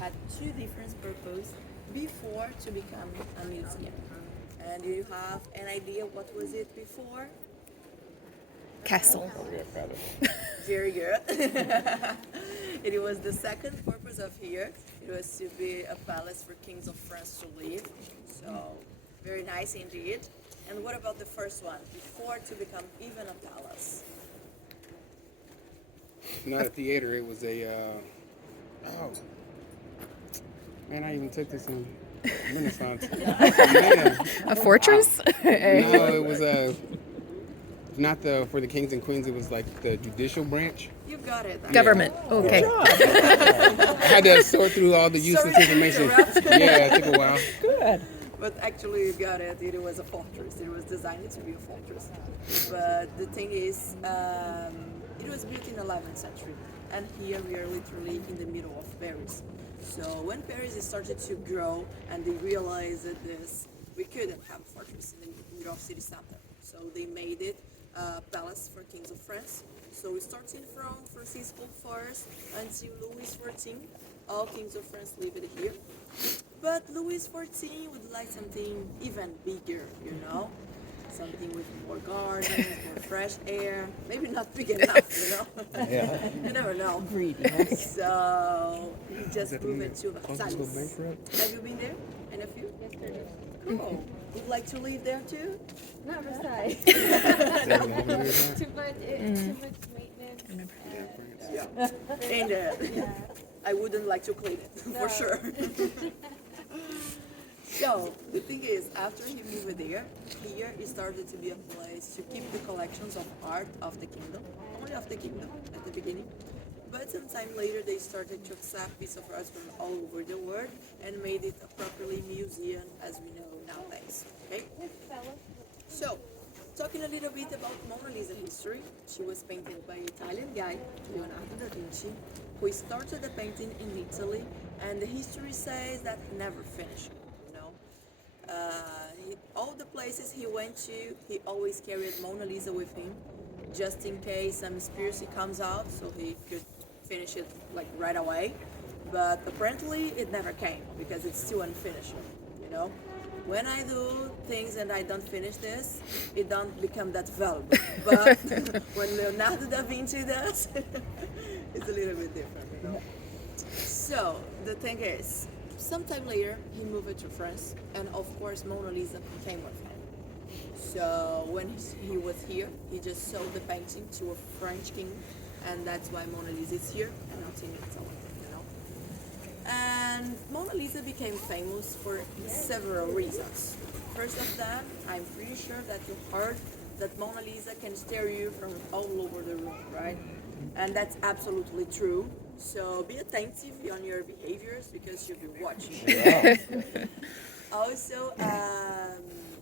had two different purposes before to become a museum. And do you have an idea what was it before? Castle. Oh, yeah, palace. Very good. It was the second purpose of here. It was to be a palace for kings of France to live. So very nice indeed. And what about the first one? Before to become even a palace. Not a theater. It was a. Oh, man! I even took this in Renaissance. Man, A fortress? no, it was not the for the kings and queens. It was like the judicial branch. You got it. Government. Okay. I had to sort through all the useless Sorry to information. interrupt. Yeah, it took a while. Good. But actually, you got it. It was a fortress. It was designed to be a fortress. But the thing is, it was built in the 11th century, and here we are literally in the middle of Paris. So when Paris started to grow, and they realized that we couldn't have a fortress in the middle of city center, so they made it a palace for kings of France. So it starts in from Francisco first until Louis XIV. All kings of France lived here. But Louis XIV would like something even bigger, you know? Something with more gardens, more fresh air. Maybe not big enough, you know? Yeah. You never know. Greedy. Huh? So he just moved into Closest to Versailles. bankrupt. Have you been there? Any of you? Yesterday. Cool. Would like to live there too? Not Versailles. Yeah, Too much, too much maintenance. And Yeah. I wouldn't like to clean it, for sure. So, the thing is, after he moved there, here it started to be a place to keep the collections of art of the kingdom, only of the kingdom at the beginning. But sometime later, they started to accept pieces of art from all over the world and made it a properly museum as we know nowadays. Okay? So, talking a little bit about Mona Lisa history, she was painted by an Italian guy, Leonardo da Vinci, who started the painting in Italy, and the history says that he never finished. You know, all the places he went to, he always carried Mona Lisa with him, just in case some conspiracy comes out, so he could finish it like right away. But apparently, it never came because it's still unfinished. You know. When I do things and I don't finish this, it don't become that valuable. But when Leonardo da Vinci does, it's a little bit different, you know. So the thing is, sometime later he moved to France, and of course Mona Lisa came with him. So when he was here, he just sold the painting to a French king, and that's why Mona Lisa is here and not in Italy. And Mona Lisa became famous for several reasons. First of them, I'm pretty sure that you heard that Mona Lisa can stare you from all over the room, right? And that's absolutely true. So be attentive on your behaviors because she'll be watching. Also,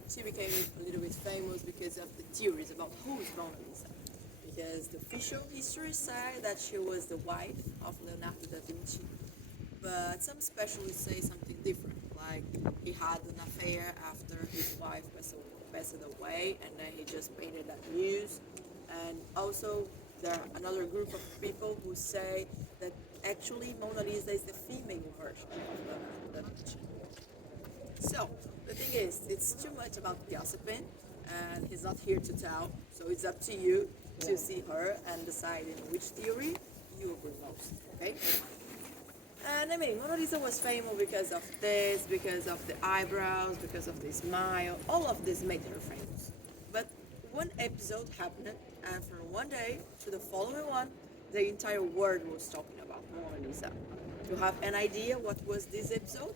she became a little bit famous because of the theories about who is Mona Lisa. Because the official history says that she was the wife of Leonardo da Vinci. But some specialists say something different, like he had an affair after his wife passed away, and then he just painted that news. And also, there are another group of people who say that actually Mona Lisa is the female version of the Vinci. So, the thing is, it's too much about gossiping, and he's not here to tell, so it's up to you to see her and decide in which theory you agree most, okay? And I mean, Mona Lisa was famous because of this, because of the eyebrows, because of the smile. All of this made her famous. But one episode happened, and from one day to the following one, the entire world was talking about Mona Lisa. Do you have an idea what was this episode?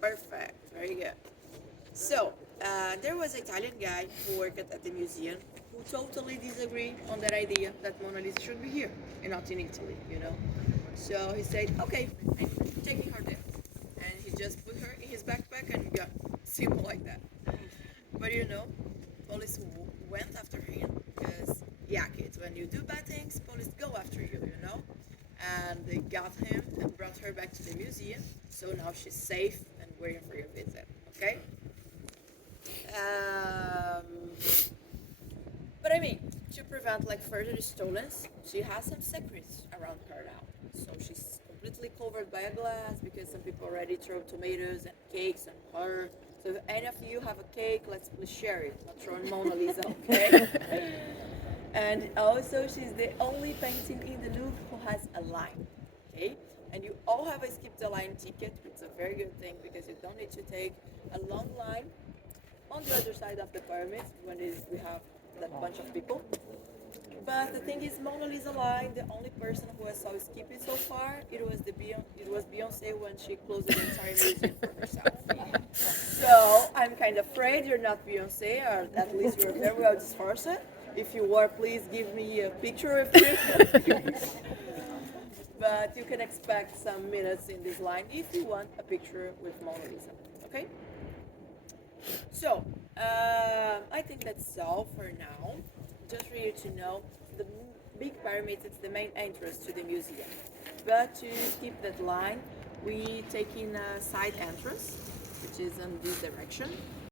Perfect, very good. So, there was an Italian guy who worked at the museum who totally disagreed on that idea that Mona Lisa should be here and not in Italy, you know. So he said, okay, I'm taking her there. And he just put her in his backpack and got simple like that. But you know, police went after him because, yeah, kids, when you do bad things, police go after you, you know. And they got him and brought her back to the museum. So now she's safe and waiting for your visit, okay? But I mean, to prevent like further stolen, she has some secrets around her now. So she's completely covered by a glass because some people already throw tomatoes and cakes and her. So if any of you have a cake, let's please share it. Not throwing Mona Lisa, okay? And also, she's the only painting in the Louvre who has a line, okay? And you all have a skip the line ticket, which is a very good thing because you don't need to take a long line on the other side of the pyramid when we have that bunch of people. But the thing is, Mona Lisa line, the only person who I saw skip it so far, it was Beyonce when she closed the entire museum for herself. So I'm kind of afraid you're not Beyonce, or at least you're very well dispersed. If you were, please give me a picture of you. But you can expect some minutes in this line if you want a picture with Mona Lisa. Okay? So, I think that's all for now. Just for you to know, the big pyramid is the main entrance to the museum. But to skip that line, we take in a side entrance, which is in this direction.